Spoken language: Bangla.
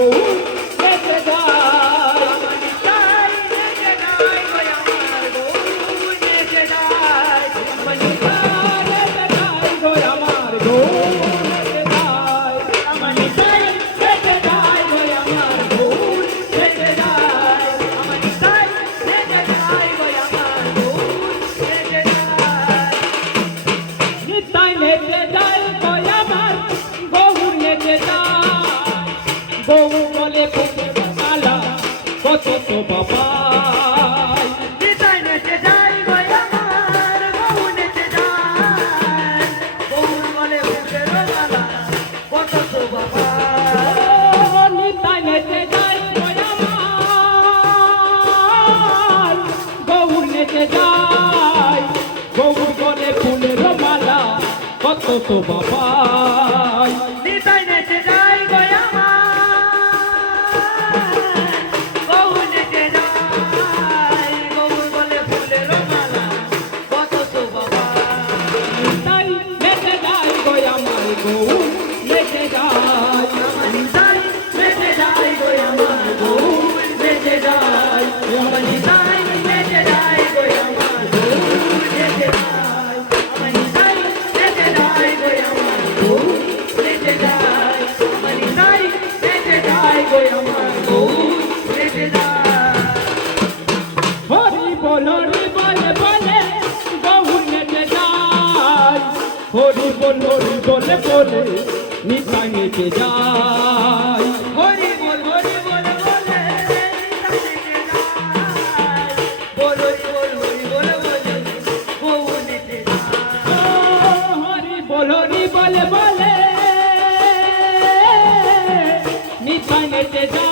নেচে যায় নিতাই নেচে যায় গো আমার গৌর নেচে যায় নিতাই নেচে যায় গো আমার গৌর নেচে যায় নিতাই নেচে যায় গো আমার গৌর নেচে যায় নিতাই নেচে যায় গো আমার গৌর নেচে যায় নিতাই নেচে যায় গো আমার গৌর নেচে যায় গৌর বলে মালা কত তো বাবাই নিতাই নেচে যায় গো আমার গৌর নেচে যায় গৌর বলে মালা কত তো বাবাই নিতাই নেচে যায় গো আমার গৌর নেচে যায় গৌর বলে ফুলের মালা কত তো বাবাই নিতাই নেচে যায় গো আমার গৌর নেচে যায় গৌর বলে ফুলের মালা কত তো বাবাই নিতাই নেচে যায় গো আমার গৌর নেচে যায় নিতাই নেচে যায় গো আমার গৌর নেচে যায় নিতাই নেচে যায় গো আমার গৌর নেচে যায় নিতাই নেচে যায় গো আমার গৌর নেচে যায় নিতাই নেচে যায় গো আমার গৌর নেচে যায় হরি বল বলে গৌর নেচে যায় হরি বলে বলে নিতাই নেচে যায় হরি বলে বলে নিতাই নেচে যায় হরি বলে বলে গৌর নেচে যায় হরি বলে বলে নিতাই নেচে যায়